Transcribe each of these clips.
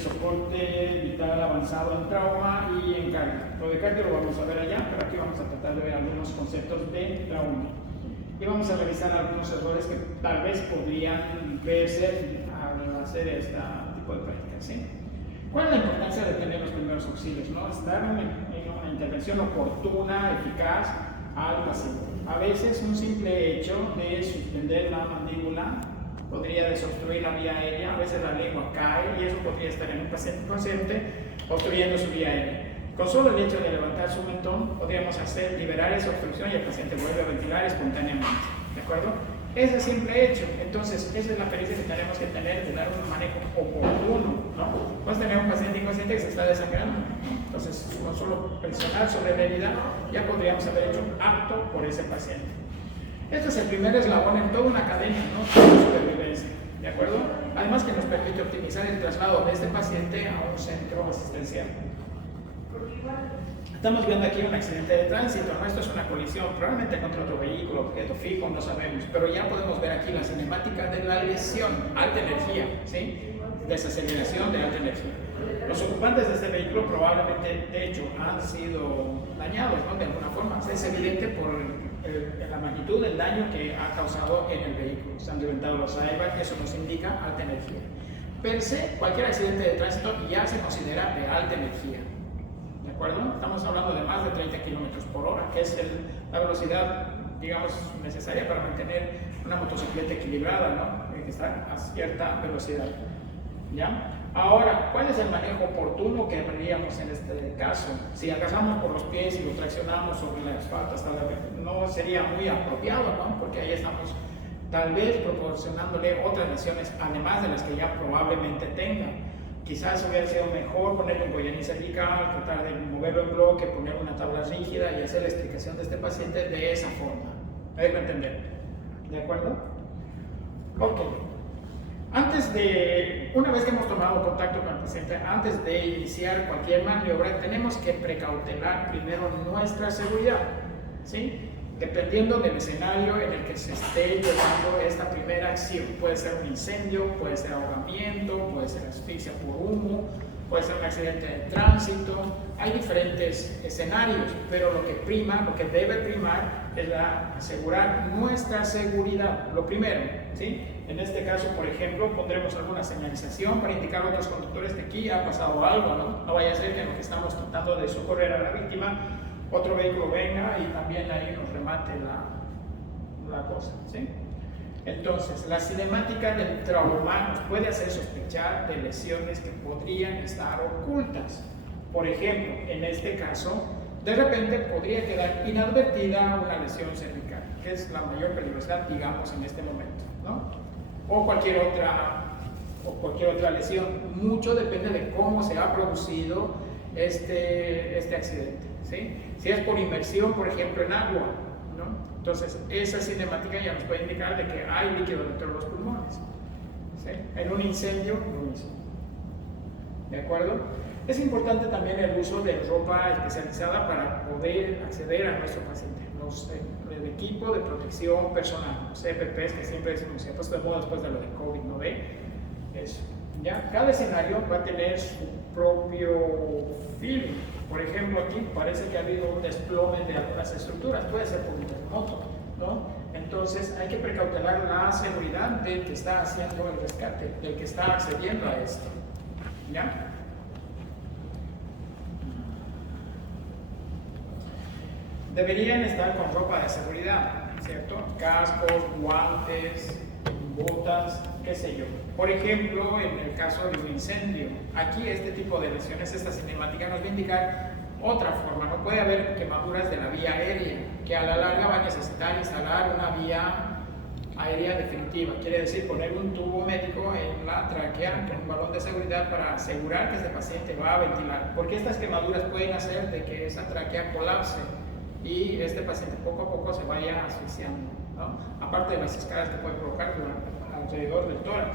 soporte vital avanzado en trauma y en carga. Lo de carga lo vamos a ver allá, pero aquí vamos a tratar de ver algunos conceptos de trauma. Y vamos a revisar algunos errores que tal vez podrían verse al hacer este tipo de prácticas, ¿sí? ¿Cuál es la importancia de tener los primeros auxilios? ¿No? Estar en una intervención oportuna, eficaz al paciente. A veces un simple hecho de suspender la mandíbula podría desobstruir la vía aérea, a veces la lengua cae y eso podría estar en un paciente inconsciente obstruyendo su vía aérea. Con solo el hecho de levantar su mentón podríamos liberar esa obstrucción y el paciente vuelve a ventilar espontáneamente, ¿de acuerdo? Ese simple hecho, entonces esa es la pericia que tenemos que tener de dar un manejo oportuno, ¿no? Puedes tener un paciente inconsciente que se está desangrando, entonces con solo presionar sobre la herida ya podríamos haber hecho apto por ese paciente. Este es el primer eslabón en toda una cadena, ¿no? De supervivencia, ¿de acuerdo? Además que nos permite optimizar el traslado de este paciente a un centro asistencial. Estamos viendo aquí un accidente de tránsito, ¿no? Esto es una colisión, probablemente contra otro vehículo, objeto fijo, no sabemos, pero ya podemos ver aquí la cinemática de la lesión, alta energía, ¿sí? Desaceleración de alta energía. Los ocupantes de este vehículo probablemente, de hecho, han sido dañados, ¿no? De alguna forma. Es evidente por la magnitud del daño que ha causado en el vehículo. Se han reventado los airbags y eso nos indica alta energía. Per se, cualquier accidente de tránsito ya se considera de alta energía. ¿De acuerdo? Estamos hablando de más de 30 km por hora, que es la velocidad, digamos, necesaria para mantener una motocicleta equilibrada, ¿no? Que está a cierta velocidad. ¿Ya? Ahora, ¿cuál es el manejo oportuno que haríamos en este caso? Si agarramos por los pies y lo traccionamos sobre la asfalto, no sería muy apropiado, ¿no? Porque ahí estamos tal vez proporcionándole otras lesiones, además de las que ya probablemente tenga. Quizás hubiera sido mejor ponerle un collar cervical, tratar de moverlo en bloque, poner una tabla rígida y hacer la explicación de este paciente de esa forma. ¿Me dejo entender? ¿De acuerdo? Ok. Una vez que hemos tomado contacto con el paciente, antes de iniciar cualquier maniobra, tenemos que precautelar primero nuestra seguridad, ¿sí? Dependiendo del escenario en el que se esté llevando esta primera acción. Puede ser un incendio, puede ser ahogamiento, puede ser asfixia por humo, puede ser un accidente de tránsito. Hay diferentes escenarios, pero lo que debe primar es asegurar nuestra seguridad. Lo primero, ¿sí? En este caso, por ejemplo, pondremos alguna señalización para indicar a otros conductores que aquí ha pasado algo, ¿no? No vaya a ser que en lo que estamos tratando de socorrer a la víctima, otro vehículo venga y también ahí nos remate la cosa, ¿sí? Entonces, la cinemática del trauma nos puede hacer sospechar de lesiones que podrían estar ocultas. Por ejemplo, en este caso, de repente podría quedar inadvertida una lesión cervical, que es la mayor peligrosidad, digamos, en este momento, ¿no? O cualquier otra lesión. Mucho depende de cómo se ha producido este accidente, ¿sí? Si es por inmersión, por ejemplo, en agua, ¿no? Entonces, esa cinemática ya nos puede indicar de que hay líquido dentro de los pulmones, ¿sí? En un incendio, lo mismo. ¿De acuerdo? Es importante también el uso de ropa especializada para poder acceder a nuestro paciente. El equipo de protección personal, los EPPs, que siempre decimos, se ha puesto de moda después de lo de COVID, ¿no ve? Eso. ¿Ya? Cada escenario va a tener su propio feeling. Por ejemplo, aquí parece que ha habido un desplome de algunas estructuras, puede ser por un terremoto, ¿no? Entonces hay que precautelar la seguridad del que está haciendo el rescate, del que está accediendo a esto. ¿Ya? Deberían estar con ropa de seguridad, ¿cierto? Cascos, guantes, botas, qué sé yo. Por ejemplo, en el caso de un incendio, aquí este tipo de lesiones, esta cinemática nos va a indicar otra forma. No puede haber quemaduras de la vía aérea, que a la larga va a necesitar instalar una vía aérea definitiva. Quiere decir poner un tubo médico en la tráquea con un balón de seguridad para asegurar que este paciente va a ventilar. Porque estas quemaduras pueden hacer de que esa tráquea colapse y este paciente poco a poco se vaya asfixiando, ¿no? Aparte de las escalas que puede provocar alrededor del tórax,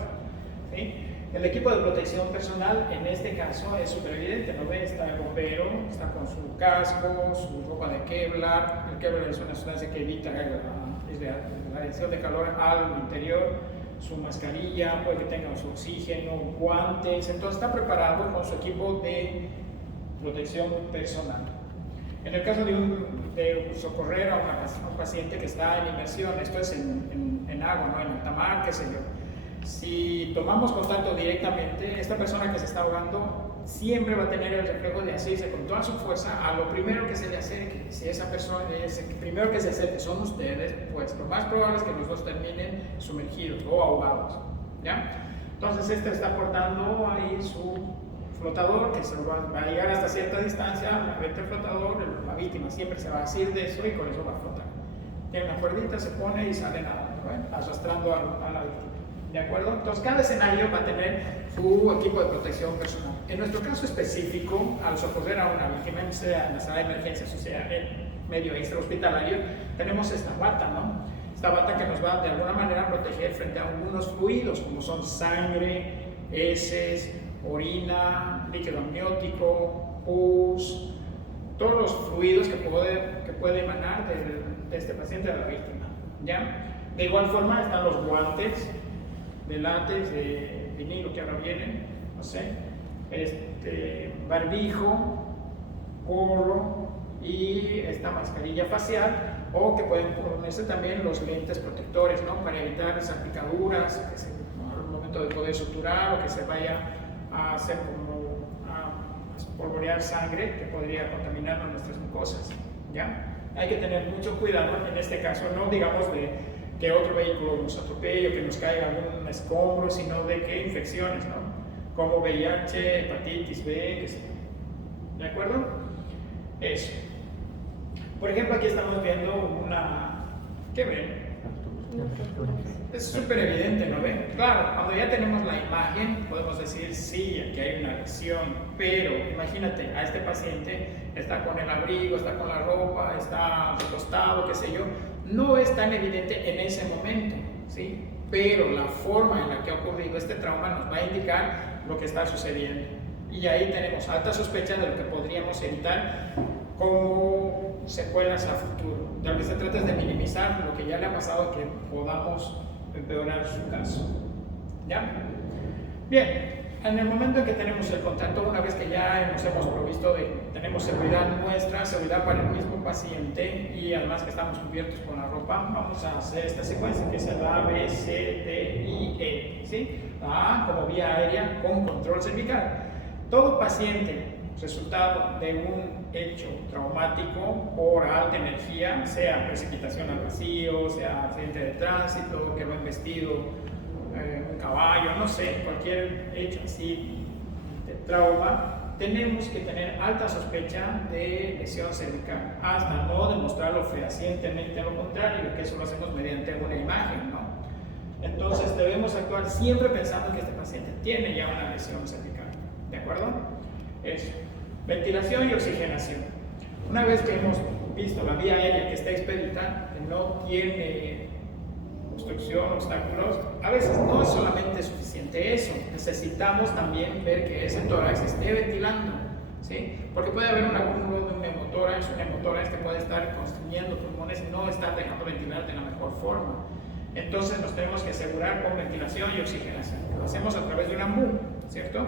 ¿sí? El equipo de protección personal en este caso es súper evidente, ¿no ve? Está el bombero, está con su casco, su ropa de Kevlar. El Kevlar es una sustancia que evita la radiación de calor al interior. su mascarilla, puede que tenga su oxígeno, guantes, entonces está preparado con su equipo de protección personal. En el caso de socorrer a un paciente que está en inmersión, esto es en agua, ¿no? En alta mar, qué sé yo. Si tomamos contacto directamente, esta persona que se está ahogando siempre va a tener el reflejo de asirse con toda su fuerza a lo primero que se le acerque. Si esa persona es el primero que se acerque son ustedes, pues lo más probable es que los dos terminen sumergidos o ahogados, ¿ya? Entonces este está portando ahí su flotador que se va a llegar hasta cierta distancia, una vez el flotador, la víctima siempre se va a asir de eso y con eso va a flotar. Tiene una cuerdita, se pone y sale nadando, arrastrando a la víctima. ¿De acuerdo? Entonces, cada escenario va a tener su equipo de protección personal. En nuestro caso específico, al socorrer a una víctima, sea en la sala de emergencias o sea en medio extrahospitalario, tenemos esta bata, ¿no? Esta bata que nos va de alguna manera a proteger frente a algunos fluidos, como son sangre, heces, orina, líquido amniótico, pus, todos los fluidos que puede emanar de este paciente, de la víctima, ¿ya? De igual forma están los guantes de látex, de vinilo que ahora vienen, no sé, barbijo, gorro y esta mascarilla facial, o que pueden ponerse también los lentes protectores, ¿no? Para evitar salpicaduras, al momento de poder suturar o que se vaya a hacer como a espolvorear sangre que podría contaminar nuestras mucosas, ¿ya? Hay que tener mucho cuidado en este caso, no digamos de que otro vehículo nos atropelle o que nos caiga algún escombro, sino de que infecciones, ¿no? Como VIH, hepatitis B, qué sé yo. ¿De acuerdo? Eso. Por ejemplo, aquí estamos viendo una... ¿Qué ven? Es súper evidente, ¿no ven? Claro, cuando ya tenemos la imagen, podemos decir, sí, aquí hay una lesión, pero imagínate, a este paciente está con el abrigo, está con la ropa, está recostado, qué sé yo, no es tan evidente en ese momento, ¿sí? Pero la forma en la que ha ocurrido este trauma nos va a indicar lo que está sucediendo. Y ahí tenemos alta sospecha de lo que podríamos evitar como secuelas a futuro. De lo que se trata es de minimizar lo que ya le ha pasado, que podamos empeorar su caso. ¿Ya? Bien, en el momento en que tenemos el contacto, una vez que ya nos hemos provisto tenemos seguridad nuestra, seguridad para el mismo paciente y además que estamos cubiertos con la ropa, vamos a hacer esta secuencia que es el A, B, C, D, I, E. ¿Sí? La A como vía aérea con control cervical. Todo paciente resultado de un hecho traumático por alta energía, sea precipitación al vacío, sea accidente de tránsito, que lo ha embestido un caballo, no sé, cualquier hecho así de trauma, tenemos que tener alta sospecha de lesión cervical, hasta no demostrarlo fehacientemente, a lo contrario, que eso lo hacemos mediante una imagen, ¿no? Entonces debemos actuar siempre pensando que este paciente tiene ya una lesión cervical, ¿de acuerdo? Eso. Ventilación y oxigenación. Una vez que hemos visto la vía aérea que está expedita, que no tiene obstrucción, obstáculos, a veces no es solamente suficiente eso, necesitamos también ver que ese tórax esté ventilando, ¿sí? Porque puede haber un acúmulo de un neumotórax, que puede estar constriñendo pulmones y no estar dejando ventilar de la mejor forma. Entonces nos tenemos que asegurar con ventilación y oxigenación. Lo hacemos a través de una MU, ¿cierto?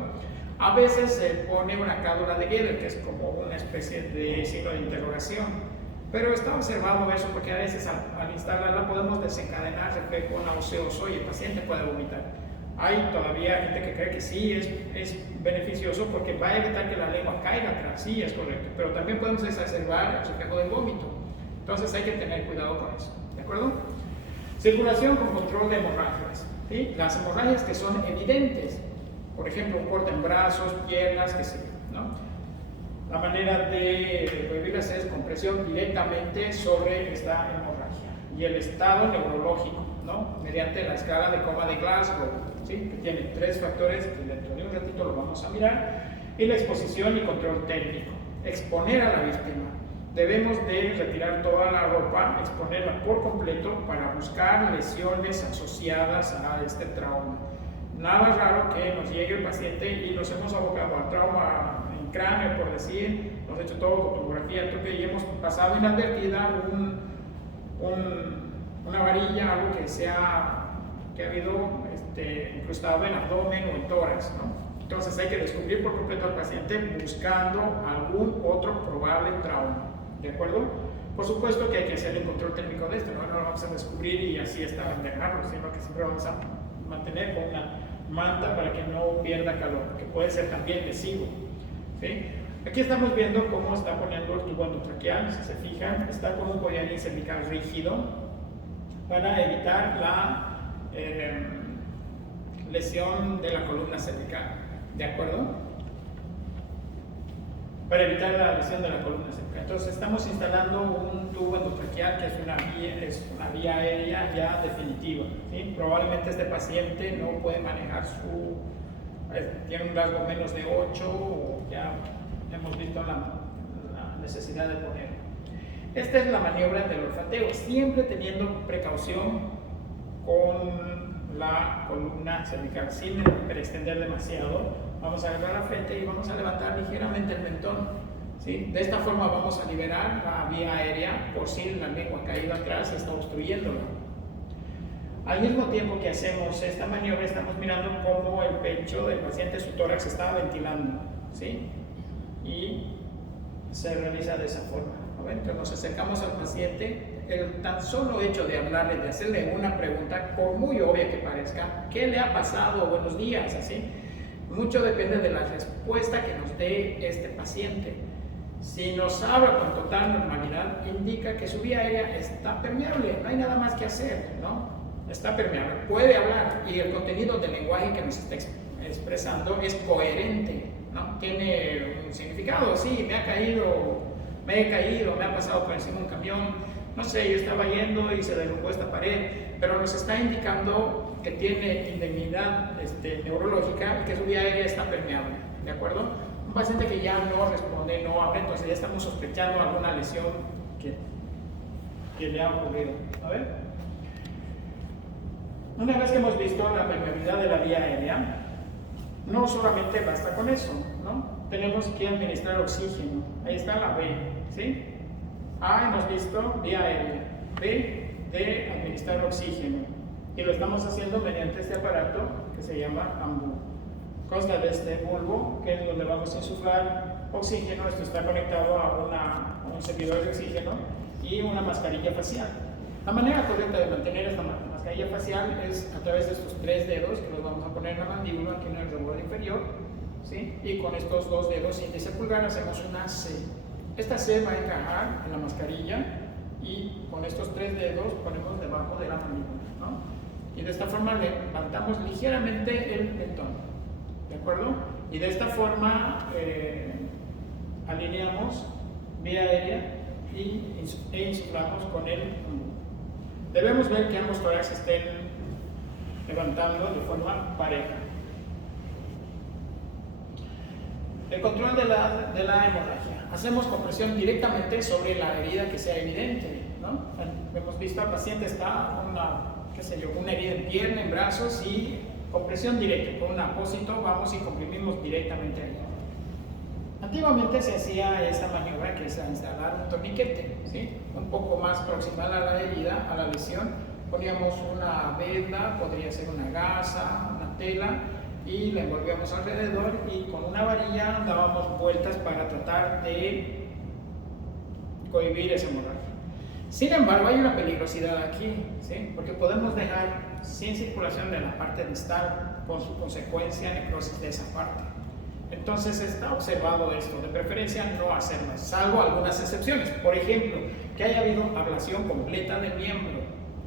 A veces se pone una cádula de Geder, que es como una especie de signo de interrogación, pero está observado eso porque a veces al instalarla podemos desencadenar reflejo nauseoso y el paciente puede vomitar. Hay todavía gente que cree que sí es beneficioso porque va a evitar que la lengua caiga atrás, sí es correcto, pero también podemos exacerbar el reflejo del vómito. Entonces hay que tener cuidado con eso, ¿de acuerdo? Circulación con control de hemorragias, ¿sí? Las hemorragias que son evidentes, por ejemplo, un corte en brazos, piernas, qué sé yo, ¿no? La manera de prohibirlas es con presión directamente sobre esta hemorragia y el estado neurológico, ¿no? Mediante la escala de coma de Glasgow, ¿sí? Que tiene 3 factores que dentro de un ratito lo vamos a mirar, y la exposición y control técnico. Exponer a la víctima. Debemos de retirar toda la ropa, exponerla por completo para buscar lesiones asociadas a este trauma. Nada raro que nos llegue el paciente y nos hemos abocado al trauma en cráneo, por decir, hemos hecho todo con tomografía y hemos pasado inadvertida una varilla, algo que sea que ha habido incrustado en abdomen o en tórax, ¿no? Entonces hay que descubrir por completo al paciente buscando algún otro probable trauma, ¿de acuerdo? Por supuesto que hay que hacer el control térmico de esto, no lo vamos a descubrir y así está dejarlo, sino que siempre vamos a mantener con una manta para que no pierda calor, que puede ser también lesivo, ¿sí? Aquí estamos viendo cómo está poniendo el tubo endotraqueal, si se fijan, está con un collarín cervical rígido para evitar la lesión de la columna cervical, ¿de acuerdo? Para evitar la lesión de la columna cervical. Entonces estamos instalando un tubo endotraqueal que es una vía aérea ya definitiva, ¿sí? Probablemente este paciente no puede manejar tiene un rasgo menos de 8 o ya hemos visto la necesidad de poner. Esta es la maniobra del olfateo, siempre teniendo precaución con la columna cervical, sin extender demasiado. Vamos a agarrar la frente y vamos a levantar ligeramente el mentón, ¿sí? De esta forma vamos a liberar la vía aérea por si la lengua caída atrás está obstruyéndola. Al mismo tiempo que hacemos esta maniobra, estamos mirando cómo el pecho del paciente, su tórax, está ventilando, ¿sí? Y se realiza de esa forma, ¿no? Entonces nos acercamos al paciente, el tan solo hecho de hablarle, de hacerle una pregunta, por muy obvia que parezca, ¿qué le ha pasado? Buenos días, así. Mucho depende de la respuesta que nos dé este paciente. Si nos habla con total normalidad, indica que su vía aérea está permeable, no hay nada más que hacer, ¿no? Está permeable, puede hablar y el contenido del lenguaje que nos está expresando es coherente, ¿no? Tiene un significado, sí, me he caído, me ha pasado por encima de un camión, no sé, yo estaba yendo y se derrumbó esta pared, pero nos está indicando que tiene indemnidad neurológica y que su vía aérea está permeable, ¿de acuerdo? Un paciente que ya no responde, no habla, entonces ya estamos sospechando alguna lesión que le ha ocurrido. A ver. Una vez que hemos visto la permeabilidad de la vía aérea, no solamente basta con eso, ¿no? Tenemos que administrar oxígeno. Ahí está la B, ¿sí? A, hemos visto vía aérea. B, de administrar oxígeno. Y lo estamos haciendo mediante este aparato que se llama AMBU. Consta de este bulbo, que es donde vamos a insuflar oxígeno. Esto está conectado a un servidor de oxígeno y una mascarilla facial. La manera correcta de mantener esta mascarilla facial es a través de estos 3 dedos que los vamos a poner en la mandíbula, aquí en el rebordo inferior, ¿sí? Y con estos 2 dedos, índice y pulgar, hacemos una C. Esta C va a encajar en la mascarilla y con estos 3 dedos ponemos debajo de la mandíbula, ¿no? Y de esta forma levantamos ligeramente el mentón, ¿de acuerdo? Y de esta forma alineamos vía aérea e insuflamos con el AMBU. Debemos ver que ambos tórax estén levantando de forma pareja. El control de la hemorragia. Hacemos compresión directamente sobre la herida que sea evidente, ¿no? Hemos visto al paciente está una herida en pierna, en brazos y compresión directa. Con un apósito vamos y comprimimos directamente ahí. Antiguamente se hacía esta maniobra que es instalar un torniquete, ¿sí? Un poco más proximal a la herida, a la lesión. Poníamos una venda, podría ser una gasa, una tela, y la envolvíamos alrededor y con una varilla dábamos vueltas para tratar de cohibir esa hemorragia. Sin embargo, hay una peligrosidad aquí, ¿sí? Porque podemos dejar sin circulación de la parte distal, con su consecuencia necrosis de esa parte. Entonces está observado esto, de preferencia no hacerlo, salvo algunas excepciones. Por ejemplo, que haya habido ablación completa del miembro,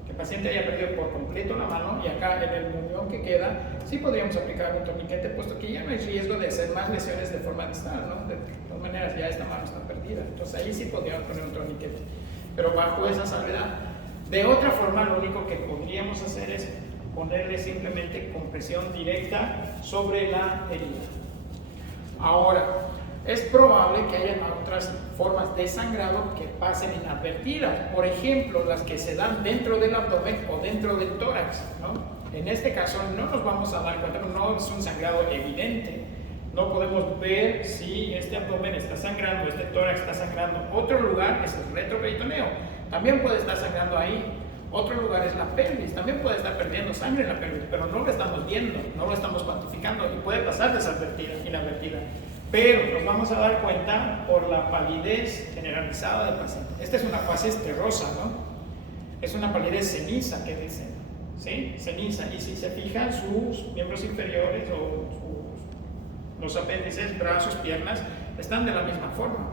que el paciente haya perdido por completo la mano y acá en el muñón que queda, sí podríamos aplicar un torniquete, puesto que ya no hay riesgo de hacer más lesiones de forma distal, ¿no? De todas maneras ya esta mano está perdida, entonces ahí sí podríamos poner un torniquete, pero bajo esa salvedad. De otra forma, lo único que podríamos hacer es ponerle simplemente compresión directa sobre la herida. Ahora, es probable que haya otras formas de sangrado que pasen inadvertidas, por ejemplo, las que se dan dentro del abdomen o dentro del tórax, ¿no? En este caso no nos vamos a dar cuenta, no es un sangrado evidente, no podemos ver si este abdomen está sangrando, este tórax está sangrando. Otro lugar es el retroperitoneo, también puede estar sangrando ahí, Otro lugar es la pelvis. También puede estar perdiendo sangre en la pelvis, pero no lo estamos viendo, no lo estamos cuantificando y puede pasar desadvertida, inadvertida. Pero nos vamos a dar cuenta por la palidez generalizada del paciente. Esta es una fase terrosa, ¿no? Es una palidez ceniza que dicen, ¿sí? Ceniza. Y si se fijan, sus miembros inferiores o los apéndices, brazos, piernas, están de la misma forma.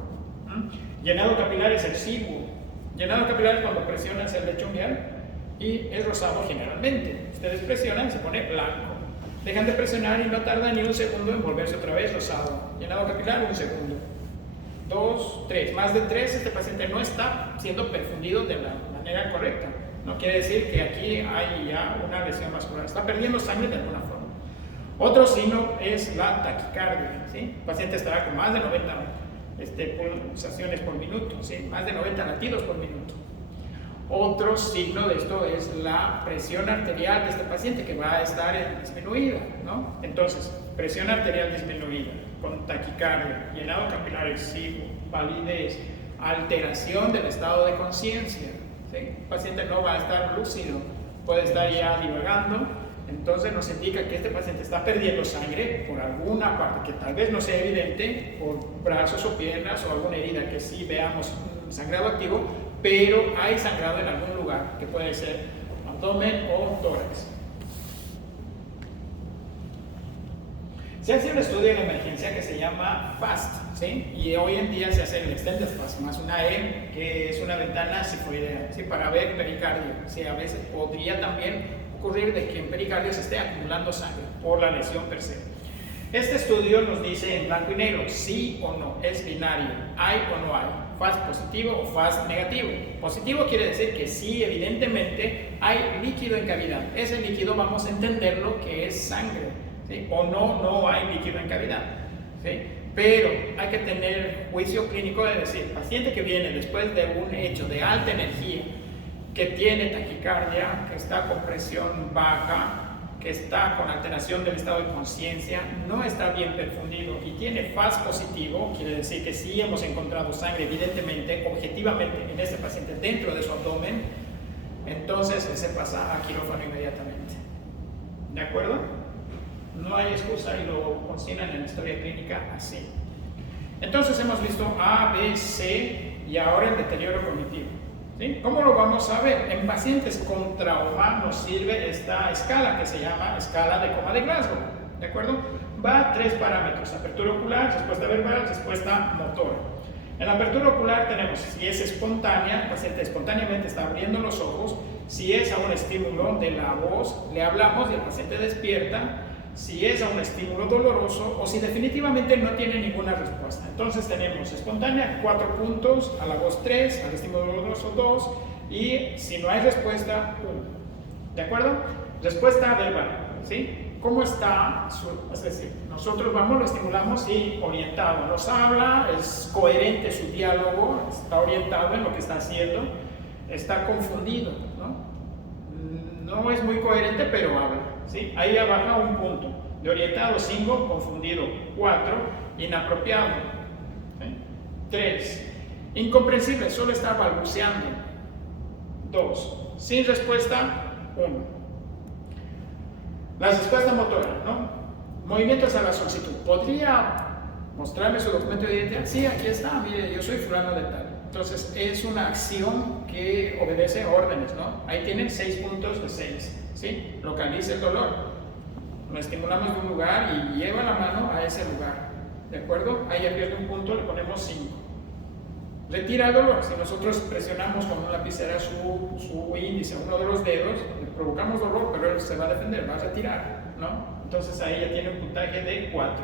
Llenado capilar es exiguo. Llenado capilar es cuando presionas el lecho unguial y es rosado generalmente. Ustedes presionan y se pone blanco. Dejan de presionar y no tarda ni un segundo en volverse otra vez rosado. Llenado capilar, un segundo. 2, 3. Más de 3, este paciente no está siendo perfundido de la manera correcta. No quiere decir que aquí hay ya una lesión vascular. Está perdiendo sangre de alguna forma. Otro signo es la taquicardia, ¿sí? El paciente estará con más de 90 pulsaciones por minuto, ¿sí? Más de 90 latidos por minuto. Otro signo de esto es la presión arterial de este paciente que va a estar disminuida, ¿no? Entonces, presión arterial disminuida, con taquicardia, llenado capilar exiguo, palidez, alteración del estado de conciencia, ¿sí? El paciente no va a estar lúcido, puede estar ya divagando. Entonces nos indica que este paciente está perdiendo sangre por alguna parte que tal vez no sea evidente, por brazos o piernas o alguna herida que sí veamos un sangrado activo, pero hay sangrado en algún lugar que puede ser abdomen o tórax. Se hace un estudio en emergencia que se llama FAST, ¿sí? Y hoy en día se hace el Extended FAST más una E, que es una ventana sifoidea, ¿sí? Para ver pericardio. ¿Sí? A veces podría también ocurrir de que en pericardio se esté acumulando sangre por la lesión per se. Este estudio nos dice en blanco y negro, sí o no, es binario, hay o no hay, FAST positivo o FAST negativo. Positivo quiere decir que sí, evidentemente hay líquido en cavidad. Ese líquido vamos a entenderlo que es sangre, ¿sí? O no, no hay líquido en cavidad, ¿sí? Pero hay que tener juicio clínico de decir, paciente que viene después de un hecho de alta energía, que tiene taquicardia, que está con presión baja, que está con alteración del estado de conciencia, no está bien perfundido y tiene FAST positivo, quiere decir que sí hemos encontrado sangre evidentemente, objetivamente en este paciente dentro de su abdomen, entonces se pasa a quirófano inmediatamente. ¿De acuerdo? No hay excusa y lo consignan en la historia clínica así. Entonces hemos visto A, B, C y ahora el deterioro cognitivo. ¿Sí? ¿Cómo lo vamos a ver? En pacientes con trauma nos sirve esta escala que se llama escala de coma de Glasgow, ¿de acuerdo? Va a 3 parámetros, apertura ocular, respuesta verbal, respuesta motora. En la apertura ocular tenemos si es espontánea, el paciente espontáneamente está abriendo los ojos, si es a un estímulo de la voz, le hablamos y el paciente despierta, si es a un estímulo doloroso o si definitivamente no tiene ninguna respuesta. Entonces tenemos espontánea 4 puntos, a la voz 3, al estímulo doloroso 2 y si no hay respuesta 1. ¿De acuerdo? Respuesta verbal, ¿sí? ¿Cómo está? Es decir, nosotros vamos, lo estimulamos y orientado, nos habla, es coherente su diálogo, está orientado en lo que está haciendo, está confundido, ¿no? No es muy coherente, pero habla, ¿sí? Ahí ya baja un punto. De orientado 5, confundido 4, inapropiado 3, incomprensible, solo está balbuceando 2, sin respuesta 1. La respuesta motora, ¿no? Movimientos a la solicitud. ¿Podría mostrarme su documento de identidad? Sí, aquí está, mire, yo soy fulano de tal. Entonces, es una acción que obedece órdenes, ¿no? Ahí tienen 6 puntos de 6, ¿sí? Localiza el dolor. Lo estimulamos de un lugar y lleva la mano a ese lugar, ¿de acuerdo? Ahí ya pierde un punto, le ponemos 5. Retira el dolor. Si nosotros presionamos con una lapicera su índice, uno de los dedos, le provocamos dolor, pero él se va a defender, va a retirar, ¿no? Entonces ahí ya tiene un puntaje de 4.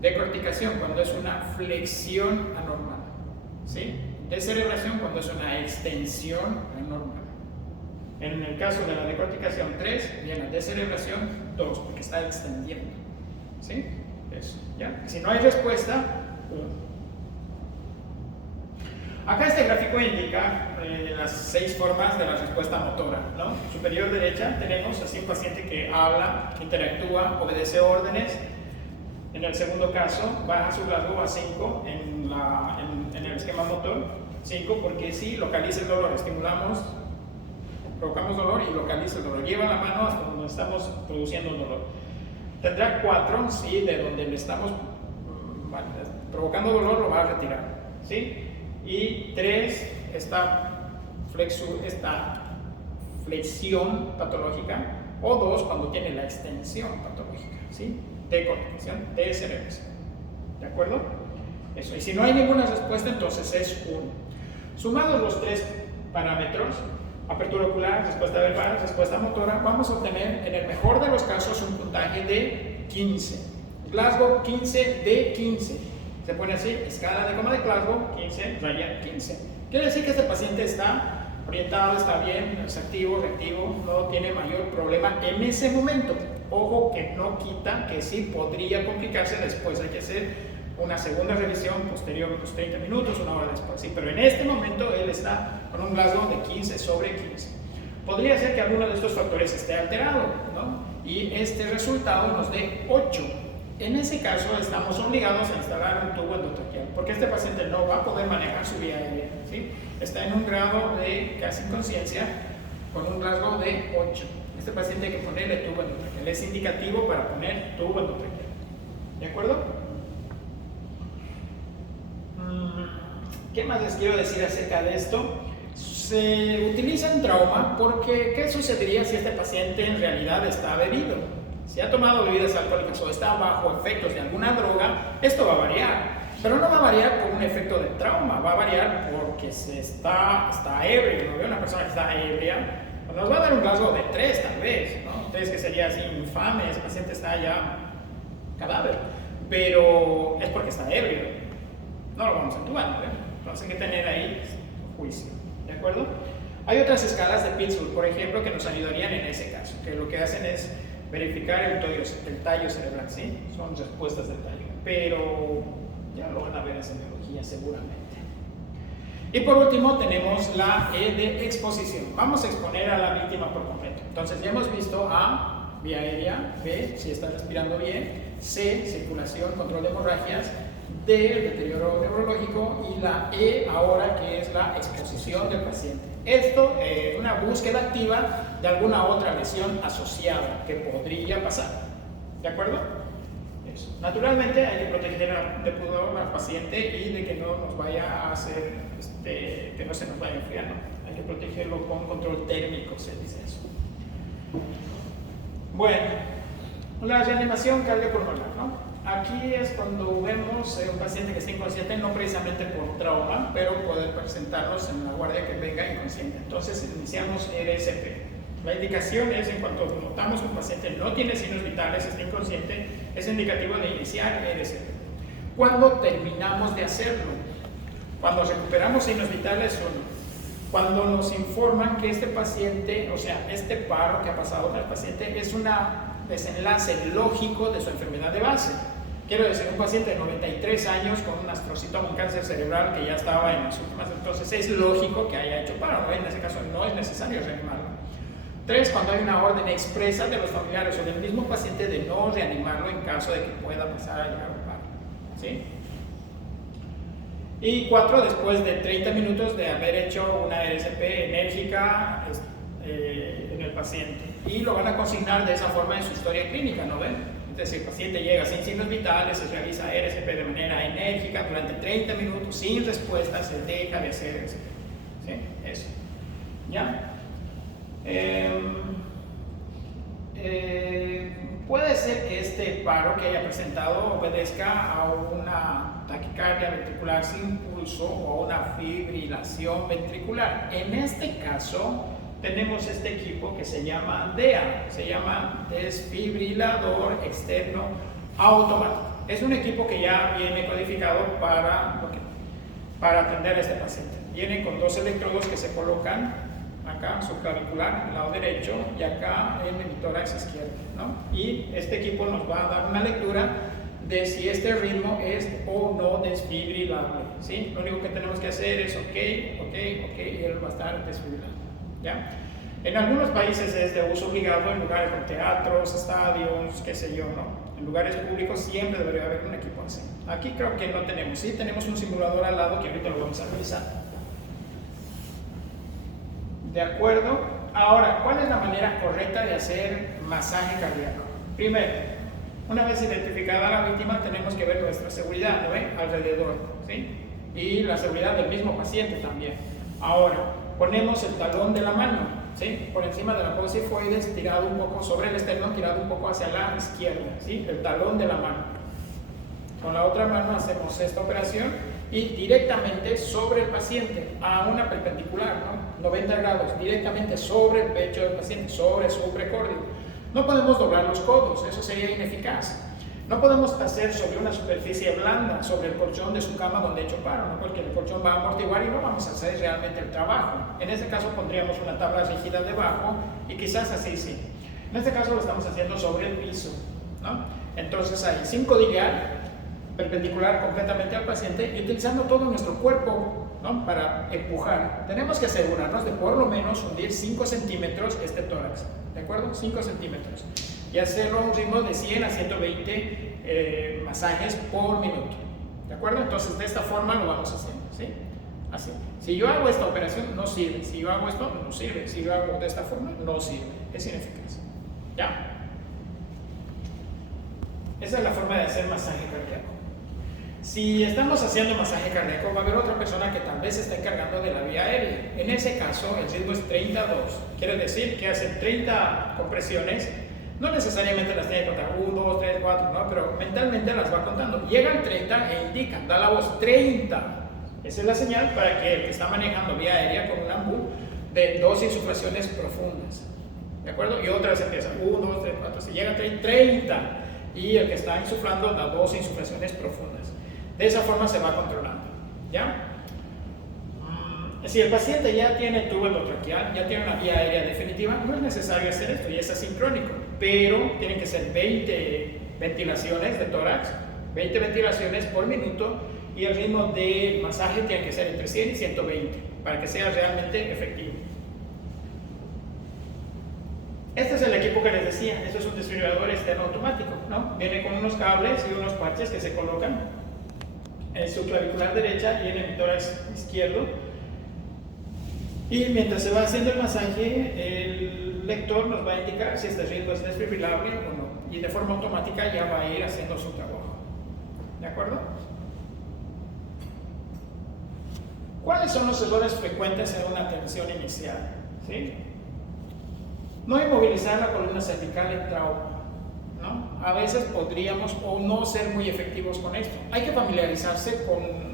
Decorticación, cuando es una flexión anormal, ¿sí? Descerebración, cuando es una extensión anormal. En el caso de la decorticación 3, y en la descerebración 2, porque está extendiendo, ¿sí? Eso, ¿ya? Si no hay respuesta, 1. Acá este gráfico indica las 6 formas de la respuesta motora, ¿no? Superior derecha tenemos así un paciente que habla, interactúa, obedece órdenes. En el segundo caso baja su Glasgow a 5 en el esquema motor, 5 porque sí localiza el dolor, estimulamos provocamos dolor y localiza el dolor. Lleva la mano hasta donde estamos produciendo dolor. Tendrá 4, ¿sí? De donde le estamos provocando dolor, lo va a retirar, ¿sí? Y 3, esta flexión patológica, o 2, cuando tiene la extensión patológica, ¿sí? Decorticación, descerebración. ¿De acuerdo? Eso. Y si no hay ninguna respuesta, entonces es 1. Sumados los 3 parámetros, apertura ocular, respuesta verbal, respuesta motora, vamos a obtener en el mejor de los casos un puntaje de 15. Glasgow 15 de 15. Se pone así, escala de coma de Glasgow 15, raya 15. Quiere decir que este paciente está orientado, está bien, es activo, reactivo, no tiene mayor problema en ese momento. Ojo que no quita que sí podría complicarse después, hay que hacer una segunda revisión posterior, unos 30 minutos, una hora después, sí, pero en este momento él está con un Glasgow de 15 sobre 15. Podría ser que alguno de estos factores esté alterado, ¿no? Y este resultado nos dé 8. En ese caso estamos obligados a instalar un tubo endotraqueal, porque este paciente no va a poder manejar su vía aérea, ¿sí? Está en un grado de casi inconsciencia con un Glasgow de 8. Este paciente hay que ponerle tubo endotraqueal, es indicativo para poner tubo endotraqueal. ¿De acuerdo? ¿Qué más les quiero decir acerca de esto? Se utiliza en trauma porque ¿qué sucedería si este paciente en realidad está bebido? Si ha tomado bebidas alcohólicas o está bajo efectos de alguna droga, esto va a variar. Pero no va a variar por un efecto de trauma, va a variar porque está ebrio. ¿No? Una persona que está ebria nos va a dar un Glasgow de 3 tal vez, ¿no? 3 que sería así infame, ese paciente está ya cadáver, pero es porque está ebrio. No lo vamos a entubar, ¿no? Entonces hay que tener ahí juicio, ¿de acuerdo? Hay otras escalas de Pittsburgh, por ejemplo, que nos ayudarían en ese caso, que lo que hacen es verificar el tallo cerebral, ¿sí? Son respuestas del tallo, pero ya lo van a ver en semiología seguramente. Y por último tenemos la E de exposición. Vamos a exponer a la víctima por completo. Entonces ya hemos visto A, vía aérea, B, si está respirando bien, C, circulación, control de hemorragias, D, el deterioro neurológico, y la E ahora, que es la exposición del paciente. Esto es una búsqueda activa de alguna otra lesión asociada que podría pasar. ¿De acuerdo? Eso. Naturalmente hay que proteger de pudor al paciente y de que no nos vaya a hacer, que no se nos vaya a enfriar, ¿no? Hay que protegerlo con control térmico, se dice eso. Bueno, la reanimación cardiopulmonar, ¿no? Aquí es cuando vemos un paciente que está inconsciente, no precisamente por trauma, pero puede presentarnos en la guardia que venga inconsciente. Entonces iniciamos RSP. La indicación es, en cuanto notamos que un paciente no tiene signos vitales, está inconsciente, es indicativo de iniciar RSP. ¿Cuándo terminamos de hacerlo? Cuando recuperamos signos vitales o no. Cuando nos informan que este paciente, o sea, este paro que ha pasado con el paciente es un desenlace lógico de su enfermedad de base. Quiero decir, un paciente de 93 años con un astrocitoma, un cáncer cerebral que ya estaba en las últimas, entonces es lógico que haya hecho paro, ¿no? En ese caso no es necesario reanimarlo. 3, cuando hay una orden expresa de los familiares o del mismo paciente de no reanimarlo en caso de que pueda pasar a llegar a un paro, ¿sí? Y 4, después de 30 minutos de haber hecho una RSP enérgica en el paciente. Y lo van a consignar de esa forma en su historia clínica, ¿no ven? Entonces, el paciente llega sin signos vitales, se realiza RSP de manera enérgica durante 30 minutos, sin respuesta, se deja de hacer RSP. ¿Sí? Eso. ¿Ya? Puede ser que este paro que haya presentado obedezca a una taquicardia ventricular sin pulso o a una fibrilación ventricular. En este caso, tenemos este equipo que se llama DEA, se llama desfibrilador externo automático. Es un equipo que ya viene codificado para atender a este paciente. Viene con 2 electrodos que se colocan acá, subclavicular, en el lado derecho, y acá en el tórax izquierdo, ¿no? Y este equipo nos va a dar una lectura de si este ritmo es o no desfibrilable, ¿sí? Lo único que tenemos que hacer es ok, y él va a estar desfibrilado. ¿Ya? En algunos países es de uso obligado en lugares como teatros, estadios, qué sé yo, ¿no? En lugares públicos siempre debería haber un equipo así. Aquí creo que no tenemos, sí tenemos un simulador al lado que ahorita lo vamos a revisar. ¿De acuerdo? Ahora, ¿cuál es la manera correcta de hacer masaje cardíaco? Primero, una vez identificada la víctima, tenemos que ver nuestra seguridad, ¿no ve? Alrededor, ¿sí? Y la seguridad del mismo paciente también. Ahora, ponemos el talón de la mano, ¿sí? Por encima de la fosa sifoides, tirado un poco sobre el esternón, tirado un poco hacia la izquierda, ¿sí? El talón de la mano. Con la otra mano hacemos esta operación y directamente sobre el paciente, a una perpendicular, ¿no? 90 grados, directamente sobre el pecho del paciente, sobre su precordio. No podemos doblar los codos, eso sería ineficaz. No podemos hacer sobre una superficie blanda, sobre el colchón de su cama donde he hecho paro, ¿no? Porque el colchón va a amortiguar y no vamos a hacer realmente el trabajo. En este caso pondríamos una tabla rígida debajo y quizás así sí. En este caso lo estamos haciendo sobre el piso, ¿no? Entonces ahí, sin codillar, perpendicular completamente al paciente y utilizando todo nuestro cuerpo, ¿no? Para empujar. Tenemos que asegurarnos de por lo menos hundir 5 centímetros este tórax, ¿de acuerdo? 5 centímetros. Y hacerlo a un ritmo de 100 a 120 masajes por minuto, ¿de acuerdo? Entonces de esta forma lo vamos haciendo, ¿sí? Así. Si yo hago esta operación, no sirve. Si yo hago esto, no sirve. Si yo hago de esta forma, no sirve. Es ineficaz. ¿Ya? Esa es la forma de hacer masaje cardíaco. Si estamos haciendo masaje cardíaco, va a haber otra persona que tal vez se está encargando de la vía aérea. En ese caso, el ritmo es 30-2. Quiere decir que hacen 30 compresiones. No necesariamente las tiene que contar 1, 2, 3, 4, ¿no? Pero mentalmente las va contando. Llega al 30 e indica, da la voz 30. Esa es la señal para que el que está manejando vía aérea con un ambú de 2 insuflaciones profundas. ¿De acuerdo? Y otra vez empieza 1, 2, 3, 4. Si llega a 30 y el que está insuflando da 2 insuflaciones profundas. De esa forma se va controlando. ¿Ya? Si el paciente ya tiene tubo endotraqueal, ya tiene una vía aérea definitiva, no es necesario hacer esto, ya es asincrónico, pero tienen que ser 20 ventilaciones de tórax, 20 ventilaciones por minuto, y el ritmo de masaje tiene que ser entre 100 y 120 para que sea realmente efectivo. Este es el equipo que les decía, esto es un desfibrilador externo automático, ¿no? Viene con unos cables y unos parches que se colocan en su clavicular derecha y en el tórax izquierdo. Y mientras se va haciendo el masaje, el lector nos va a indicar si este ritmo es desfibrilable o no. Y de forma automática ya va a ir haciendo su trabajo. ¿De acuerdo? ¿Cuáles son los errores frecuentes en una tensión inicial? ¿Sí? No inmovilizar la columna cervical en trauma, ¿no? A veces podríamos o no ser muy efectivos con esto. Hay que familiarizarse con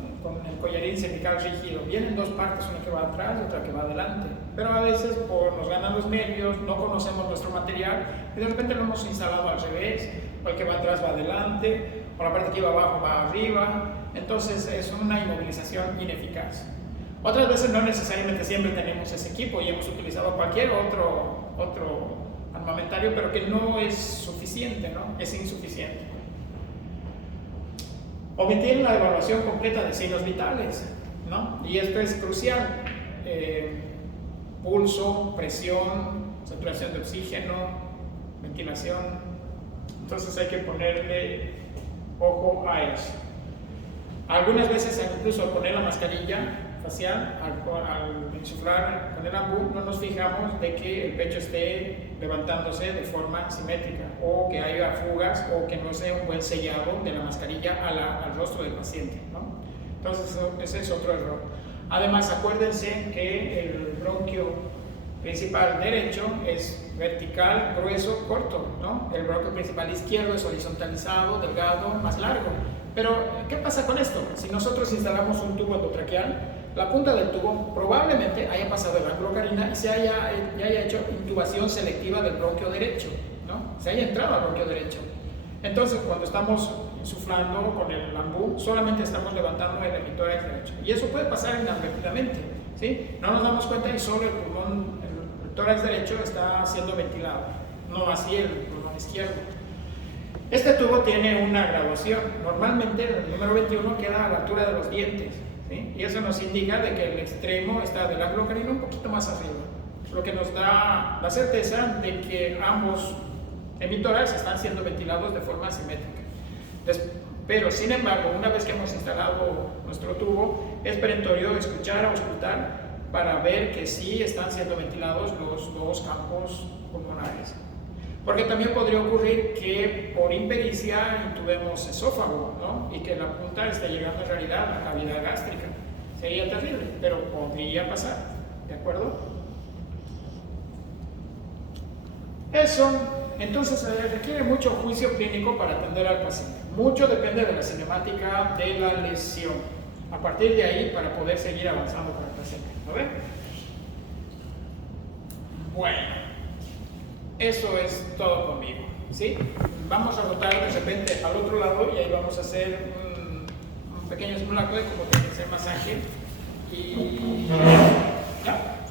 el collarín cervical rígido. Vienen dos partes, una que va atrás y otra que va adelante. Pero a veces nos ganan los nervios, no conocemos nuestro material y de repente lo hemos instalado al revés, o el que va atrás va adelante, o la parte que va abajo va arriba. Entonces es una inmovilización ineficaz. Otras veces no necesariamente siempre tenemos ese equipo y hemos utilizado cualquier otro armamentario, pero que no es suficiente, ¿no? Es insuficiente. Omitir la evaluación completa de signos vitales, ¿no? Y esto es crucial. Pulso, presión, saturación de oxígeno, ventilación. Entonces hay que ponerle ojo a eso. Algunas veces incluso al poner la mascarilla facial, al insuflar con el ambú, no nos fijamos de que el pecho esté levantándose de forma simétrica, o que haya fugas, o que no sea un buen sellado de la mascarilla al rostro del paciente, ¿no? Entonces ese es otro error. Además, acuérdense que el bronquio principal derecho es vertical, grueso, corto, ¿no? El bronquio principal izquierdo es horizontalizado, delgado, más largo. Pero, ¿qué pasa con esto? Si nosotros instalamos un tubo endotraqueal, la punta del tubo probablemente haya pasado el ángulo carina y se haya hecho intubación selectiva del bronquio derecho, ¿no? Se haya entrado al bronquio derecho. Entonces, cuando estamos insuflando con el ambú, solamente estamos levantando el emitórax derecho. Y eso puede pasar inadvertidamente, ¿sí? No nos damos cuenta y solo el pulmón, el tórax derecho está siendo ventilado, no así el pulmón izquierdo. Este tubo tiene una graduación. Normalmente el número 21 queda a la altura de los dientes, ¿sí? Y eso nos indica de que el extremo está del ángulo carino un poquito más arriba, lo que nos da la certeza de que ambos emitórax están siendo ventilados de forma simétrica. Pero sin embargo, una vez que hemos instalado nuestro tubo, es perentorio escuchar o auscultar para ver que sí están siendo ventilados los dos campos pulmonares. Porque también podría ocurrir que por impericia intubemos esófago, ¿no? Y que la punta esté llegando en realidad a la cavidad gástrica. Sería terrible, pero podría pasar, ¿de acuerdo? Eso, entonces, requiere mucho juicio clínico para atender al paciente. Mucho depende de la cinemática de la lesión. A partir de ahí, para poder seguir avanzando con el paciente. ¿Lo ven? Bueno. Eso es todo conmigo, ¿sí? Vamos a rotar de repente al otro lado y ahí vamos a hacer un pequeño simulacro de cómo tiene que ser masaje y ya.